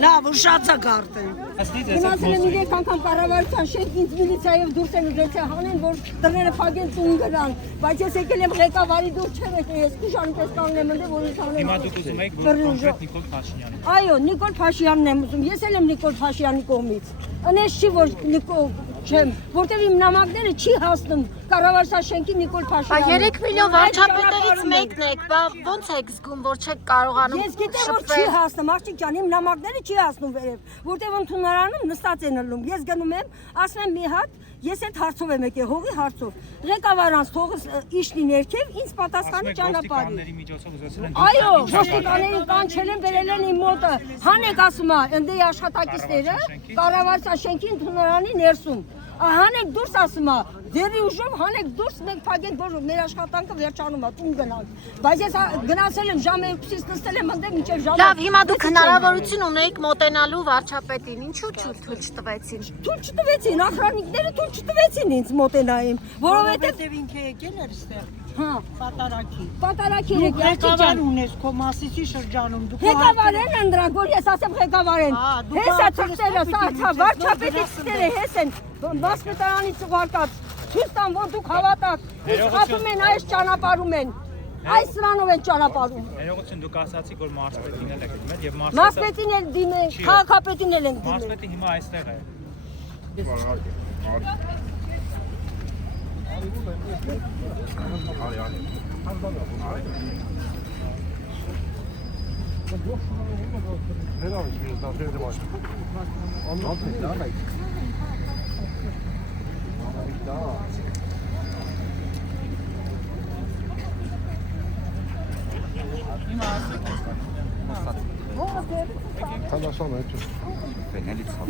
Լավ, ուշացա գարտեն։ Գնացել եմ իրեք անգամ կառավարության շենք ինձ միլիցիայով դուրս են ուզեցել հանեն, որ դռները փակեն տուն գնան, բայց ես եկել եմ ղեկավարի դուրս չեմ եկել, ես քուշանի պես կանգնել եմ ընդ որ ինձ հանեն։ Հիմա դուք ուզում եք որ կոնկրետ Նիկոլ Փաշինյանին։ Այո, Նիկոլ Փաշինյանն եմ ուզում, ես էլ եմ Նիկոլ Փաշինյանի կողմից։ Անես չի որ Նիկոլ չեմ, որտեղ իմ նամակները չի հասնում կառավարության շենքի Նիկոլ Փաշինյանը։ 3 միլիոն վարչապետերից մեկն եք, բա ոնց եք զգում, որ չեք կարողանում։ Ես գիտեմ որ չի հասնում, աղջիկ ջան, իմ նամակները չի հասնում վերև, որտեղ ընդունարանում նստած են ըլլում։ Ես գնում եմ, ասում եմ մի հատ, ես այդ հարցով եմ եկել, հողի հարցով։ Ղեկավարանց թողս իշնի ներքև ինձ պատասխանի ճանապարհի։ Այո, ոստիկաններին կանչել են, վերել են իմ մոտը։ Հանեք ասում է, ընդդե աշխատակիցները կառավարության շենքի ընդունարանի ներսում։ Հանեք դուրս ասում է, ձերի ուժով հանեք դուրս, մենք փակենք, որ մեր աշխատանքը վերջանում է, տուն գնանք։ Բայց ես գնացել եմ ժամը 2-ից նստել եմ ընդդեմ մինչև ժամը։ Լավ, հիմա դուք հնարավորություն ունեիք մոտենալու վարչապետին, ինչու թույլ չտվեցին։ Թույլ չտվեցին, ախրանիկները թույլ չտվեցին ինձ մոտենային, որովհետև ինքը եկել էր ստեղ։ Հա, Պատարակի։ Պատարակի եկել, ղեկավար ունես քո մասիսի շրջանում։ Դուք ղեկավարեն են դրանք, որ ես ասեմ ղեկավարեն։ Հեսա ծրտերը, սա վարչապետի ծրտերը հես են, մասպետարանի ծուղարկած, ցույց տան, որ դուք հավատաք, իսկ ասում են այս ճանապարհում են, այս սրանով են ճանապարհում։ Ներողություն, դուք ասացիք, որ մարզպետին էլ եք դիմել եւ մարզպետին էլ դիմել, քաղաքապետին էլ ենք դիմել։ Մարզպետը հիմա այստեղ է։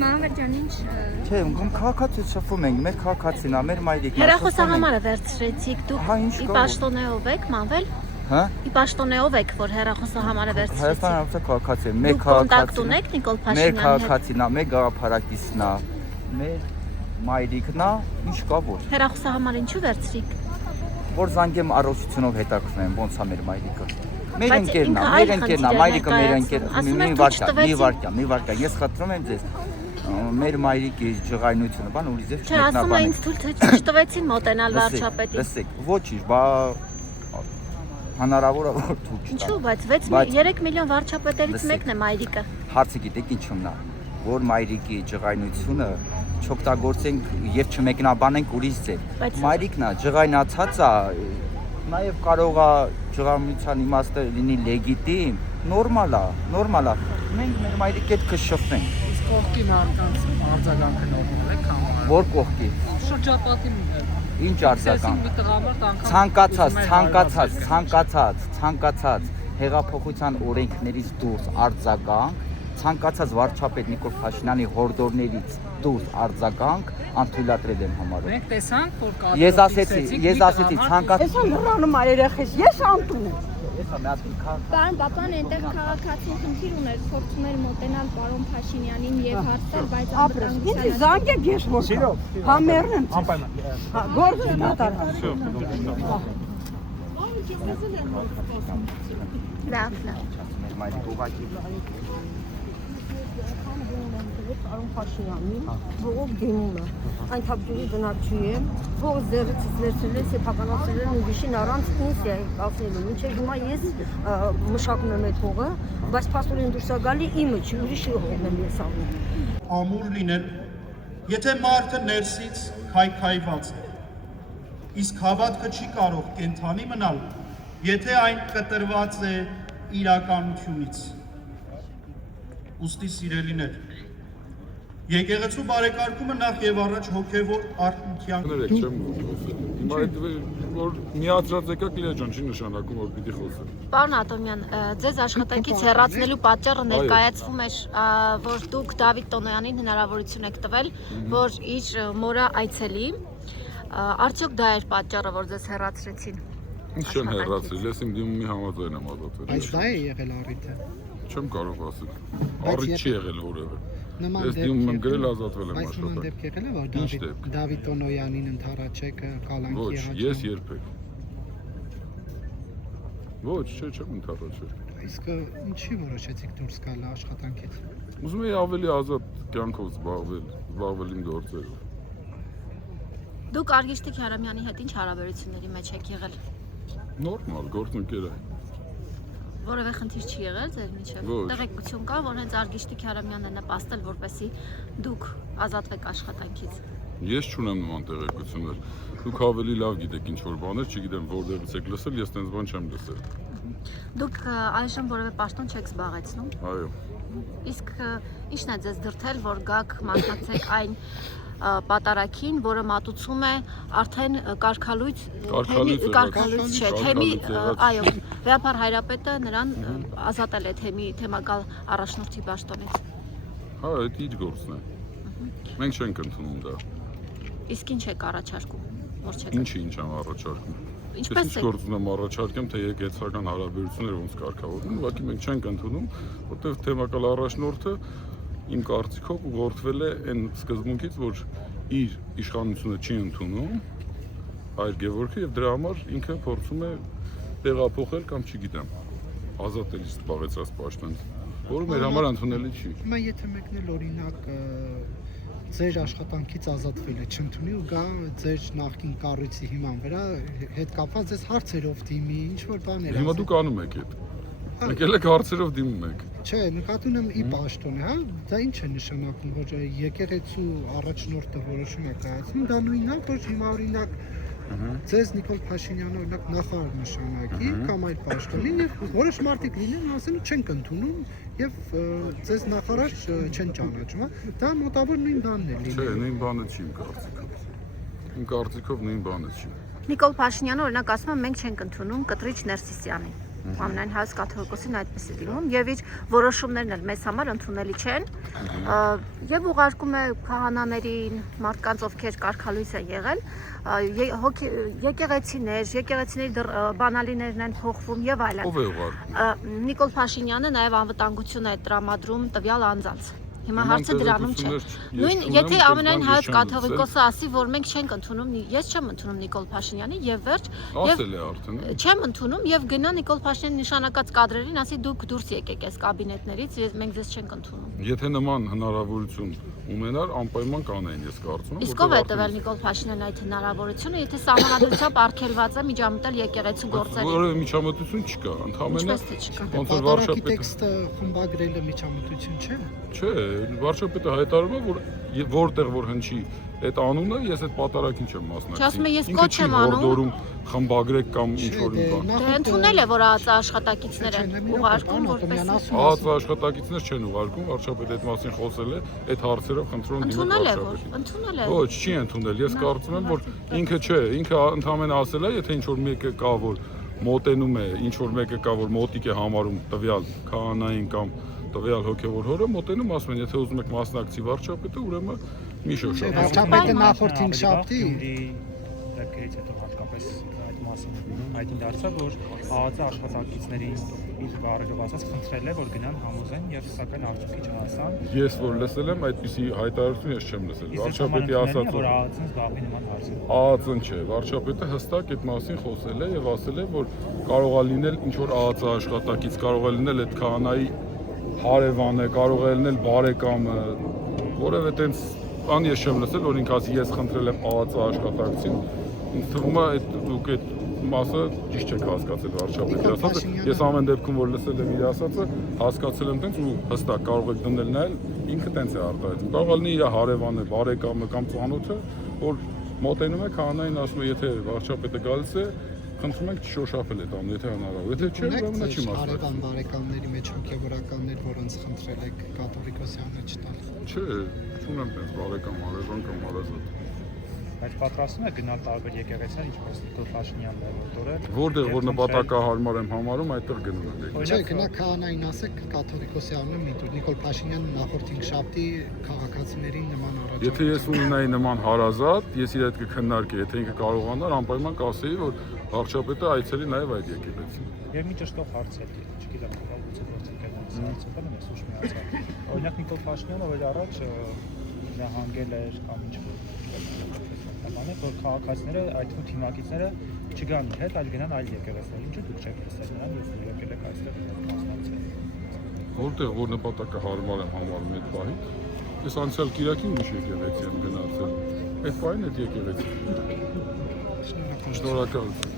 Մահմեդ ջան, ինչ։ Չէ, ում քաղաքացի շփվում ենք, մեր քաղաքացին է, մեր մայրիկն է։ Հեռախոսահամարը վերցրեցիք դուք։ Ի պաշտոնեով եք, մանվել։ Հա։ Ի պաշտոնեով եք, որ հեռախոսահամարը վերցրեցիք։ Հայաստան հարցը քաղաքացի է, մեր Կոնտակտ ունեք Նիկոլ Մեր Փաշինյանի հետ։ քաղաքացին է, մեր գաղափարակիցն է, մեր մայրիկն է, ինչ կա որ։ Հեռախոսահամարը ինչու վերցրիք։ Որ զանգեմ առողջությունով հետաքրքրում եմ, ոնց է մեր մայրիկը։ Մեր Բայց ընկերն է, ինքը մեր այլ ընկերն է, խնդիր է մայրիկը մեր ներկայացնում։ ընկերն Ասում է, եք, մի վարկյա, ես խնդրում եմ ձեզ։ Մեր մայրիկի ջղայնությունը, բան ուրիշ ձև Չէ, ասում է ինձ թույլ չտվեցին մոտենալ վարչապետին։ Լսեք, ոչինչ, բա հնարավոր է որ դուք չտա։ Ինչու, բայց 3 միլիոն վարչապետերից մեկն է մայրիկը։ Հարցը գիտեք ինչու՞մն է, որ մայրիկի ջղայնությունը չօգտագործենք եւ չմեկնաբանենք ուրիշ ձև։ Մայրիկն է ջղայնացած է, նաեւ կարող է ջղայնության իմաստը լինի լեգիտիմ, նորմալ է։ Մենք մեր մայրիկի հետ կշփվենք։ կողքի մարդկանց արձագանքը նորմալ է կամ Որ կողքի։ շրջապատի Ինչ արձագանք։ Ցանկացած հեղափոխության օրենքներից դուրս արձագանք, ցանկացած վարչապետ Նիկոլ Փաշինյանի հորդորներից դուրս արձագանք անթույլատրել եմ համարում։ Մենք տեսանք, որ կա։ Ես ասեցի ցանկացած։ Ես հռանում այ երեխես, ես անտուն եմ։ Պարոն Պապան, այնտեղ քաղաքացին խնդիր ուներ, փորձում էր մոտենալ պարոն Փաշինյանին եւ հարցեր, բայց Ինձ զանգեք ես որ։ Հա մեռնեմ։ Հա գործը կատարա։ Լավ։ Պարոն Փաշինյանի ողով դիմում է։ Այն թափջուրի բնակչի եմ, ողը ձեռից վերցրել է, սեփականացրել են ուրիշին առանց ինձ ասելու։ Մինչև հիմա ես մշակում եմ այդ հողը, բայց փաստորեն դուրս է գալի իմը չի, ուրիշի հողն եմ ես անում։ Ամուր լինել, եթե մարդը ներսից քայքայված է, իսկ հավատքը չի կարող կենթանի մնալ, եթե այն կտրված է իրականությունից։ Ուստի սիրելիներ, եկեղեցու բարեկարգումը նախ եւ առաջ հոգևոր արքունքյան Բայց որ միացած եկա Կլիա ջան, չի նշանակում որ պիտի խոսել։ Պարոն Ատոմյան, ձեզ աշխատանքից հեռացնելու պատճառը ներկայացվում էր, որ դուք Դավիթ Տոնոյանին հնարավորություն եք տվել, որ իր մորը այցելի։ Արդյոք դա էր պատճառը, որ ձեզ հեռացրեցին։ Ինչ չեն հեռացրել, ես իմ դիմումի համաձայն եմ ազատվել։ Բայց դա է եղել առիթը։ Չեմ կարող ասել։ Առիթ չի եղել որևէ։ Նման Ես դիմում եմ գրել ազատվել եմ Բայց նման աշխատանք։ դեպք եղել է, որ Դավիթ Տոնոյանին ընդառաջեք կալանքի Ոչ, եղած։ ես երբեք։ Ոչ, չեմ ընդառաջել։ Իսկ ինչի որոշեցիք դուրս գալ աշխատանքից։ Ուզում եի ավելի ազատ կյանքով զբաղվել իմ գործերով։ Դուք Արգիշտիկ Հարամյանի հետ ինչ հարաբերությունների մեջ եք եղել։ Նորմալ գործընկեր է։ Որևէ խնդիր չի եղել ձեր միջև։ Տեղեկություն կա, որ հենց Արգիշտիկ Հարամյանն է նպաստել, որպեսզի դուք ազատվեք աշխատանքից։ Ես չունեմ նման տեղեկություններ։ Դուք ավելի լավ գիտեք ինչ որ բաներ, չգիտեմ որտեղից եք լսել, ես տենց բան չեմ լսել։ Դուք այժմ որևէ պաշտոն չեք զբաղեցնում։ Այո։ Իսկ ի՞նչն է ձեզ դրդել, որ գաք մասնակցեք այն պատարագին, որը մատուցում է արդեն կարգալույց չէ, թեմի, այո, Վեհապար Հայրապետը նրան ազատել է թեմակալ առաջնորդի պաշտոնից։ Հա, դա իր գործն է։ Մենք չենք ընդունում դա։ Իսկ ինչ եք առաջարկում, որ չեք։ Ինչ եմ առաջարկում։ Ինչպես է։ Գործ ունեմ առաջարկեմ, թե եկեղեցական հարաբերությունները ոնց կարգավորվում, ուղղակի մենք չենք ընդունում, որտեղ թեմակալ առաջնորդը իմ կարծիքով ուղղորդվել է այն սկզբունքից, որ իր իշխանությունը չի ընդունում Հայր Գևորգը եւ դրա համար ինքը փորձում է տեղափոխել կամ չգիտեմ, ազատել իր զբաղեցրած պաշտոնից, որը մեր համար ընդունելի չի։ Հիմա եթե մեկն էլ օրինակ ձեր աշխատանքից ազատվել է, չընդունի ու գա ձեր նախկին կառույցի հիման վրա հետ կապված ձեզ հարցերով դիմի, ինչ որ բաներ։ Հիմա դուք անում եք այդ։ Եկել եք հարցերով դիմում եք։ Չէ, նկատում եմ ի պաշտոն է, հա, դա ինչ է նշանակում, որ եկեղեցու առաջնորդը որոշում է կայացնում, դա նույնն է, որ հիմա օրինակ ձեզ Նիկոլ Փաշինյանը օրինակ նախարար նշանակի կամ այլ պաշտոնին եւ որոշ մարդիկ լինեն ասեն չենք ընդունում եւ ձեզ նախարար չեն ճանաչում, հա, դա մոտավոր նույն բանն է լինում։ Չէ, նույն բանը չի իմ կարծիքով։ Իմ կարծիքով նույն բանը չի։ Նիկոլ Փաշինյանը օրինակ ասում է մենք չենք ընդունում Կտրիչ Ներսիսյանին։ Ամենայն հայոց կաթողիկոսին այդպես է դիմում եւ իր որոշումներն էլ մեզ համար ընդունելի չեն եւ ուղարկում է քահանաներին, մարդկանց ովքեր կարգալույս են եղել, եկեղեցիների բանալիներն են փոխվում եւ այլն։ Ո՞վ է ուղարկում։ Նիկոլ Փաշինյանը նաեւ անվտանգություն է տրամադրում տվյալ անձանց։ Հիմա հարցը դրանում չէ։ Նույն եթե ամենայն հայոց կաթողիկոսը ասի, որ մենք չենք ընդունում, ես չեմ ընդունում Նիկոլ Փաշինյանին եւ վերջ, ասել է արդեն։ Չեմ ընդունում եւ գնա Նիկոլ Փաշինյանի նշանակած կադրերին ասի դուք դուրս եկեք այս կաբինետներից, մենք ձեզ չենք ընդունում։ Եթե նման հնարավորություն ունենար, անպայման կանեին, ես կարծում եմ։ Իսկ ով է տվել Նիկոլ Փաշինյանին այդ հնարավորությունը, եթե սահմանադրությամբ արգելված է միջամտել եկեղեցու գործերին։ Որևէ միջամտություն չկա, ընդհանրապես ոնց որ վարչապետը տեքստը խմբագրելը միջամտություն չէ։ Չէ, վարչապետը հայտարարում է, որ որտեղ որ հնչի այդ անունը, ես այդ պատարագին չեմ մասնակցի։ Չասում եմ, ես կոչ եմ անում։ Հորդորում խմբագրեք կամ ինչ որ մի բան։ Դե ընդունել է, որ ԱԱԾ աշխատակիցները ուղարկում որպես ԱԱԾ աշխատակիցներ չեն ուղարկում, վարչապետը այդ մասին խոսել է, այդ հարցերով խնդրում դիմել վարչապետին։ Ընդունել է։ Ոչ, չի ընդունել։ Ես կարծում եմ, որ ինքը չէ, ինքը ընդհանրապես ասել է, եթե ինչ որ մեկը կա, որ մոտենում է, ինչ որ մեկը կա, որ մոտիկ է համարում տվյալ քահանային կամ տվյալ հոգևոր հորը, մոտենում ասում են, եթե ուզում եք մասնակցի վարչապետը, ուրեմն մի շոշափ։ Վարչապետը նախորդ 5 շաբթի դեպքերից հետո հատկապես այդ մասին հայտնի դարձավ, որ ԱԱԾ աշխատակիցներին իր բառերով ասած խնդրել է, որ գնան համոզեն եւ սակայն արդյունքի չհասան։ Ես որ լսել եմ, այդպիսի հայտարարություն ես չեմ լսել։ Վարչապետի ասած որ ԱԱԾ-ն զբաղվի նման հարցերով։ ԱԱԾ-ն չէ, վարչապետը հստակ այդ մասին խոսել է եւ ասել է, որ կարող է լինել ինչ որ ԱԱԾ աշխատակից, կարող է լինել այդ քահանայի հարևանը, կարող է լինել բարեկամը, որևէ տենց բան ես չեմ լսել, որ ինքը ասի ես խնդրել եմ ԱԱԾ աշխատակցին, ինձ թվում է այդ դուք այդ մասը ճիշտ չեք հասկացել վարչապետի ասածը։ Ես ամեն դեպքում որ լսել եմ իր ասածը, հասկացել եմ տենց ու հստակ կարող եք դնել նայել, ինքը տենց է արտահայտում։ Կարող է լինի իր հարևանը, բարեկամը կամ ծանոթը, որ մոտենում է քահանային ասում է, եթե վարչապետը գալիս է, խնդրում ենք չշոշափել այդ անունը, եթե հնարավոր։ Եթե չէ, ուրեմն չի մասնակցում։ Հարևան բարեկամների մեջ հոգևորականներ, որոնց խնդրել եք կաթողիկոսյանը չտալ։ Չէ, չունեմ տենց բարեկամ, հարևան կամ հարազատ։ բայց պատրաստվում է գնալ տարբեր եկեղեցիներ, ինչպես Նիկոլ Փաշինյանն է որտորը։ Որտեղ որ նպատակահարմար եմ համարում, այդտեղ գնում եմ։ Չէ, գնա քահանային ասեք կաթողիկոսի անունը մի դուր Նիկոլ Փաշինյանը նախորդ 5 շաբթի քաղաքացիներին նման առաջ։ Եթե ես ունենայի նման հարազատ, ես իր հետ կքննարկեի, եթե ինքը կարողանար, անպայման կասեի, որ վարչապետը այցելի նաև այդ եկեղեցին։ Եվ մի ճշտող հարց է, չգիտեմ, ուղղակի գործի կենտրոնացիան ես ուշ միացա։ Օրինակ Նիկոլ Փաշինյանը որ առաջ նահանգել էր կամ ինչ-որ բանը, որ քաղաքացիները այդ թիմակիցները չգան իր հետ, այլ գնան այլ եկեղեցիներ։ Ինչու դուք չեք լսել նրան, ես եկել եք այստեղ մասնակցել։ Որտեղ որ նպատակահարմար եմ համարում այդ պահին, ես անցյալ Կիրակին ուրիշ եկեղեցի եմ գնացել։ Այդ պահին այդ եկեղեցի։ Շնորհակալություն։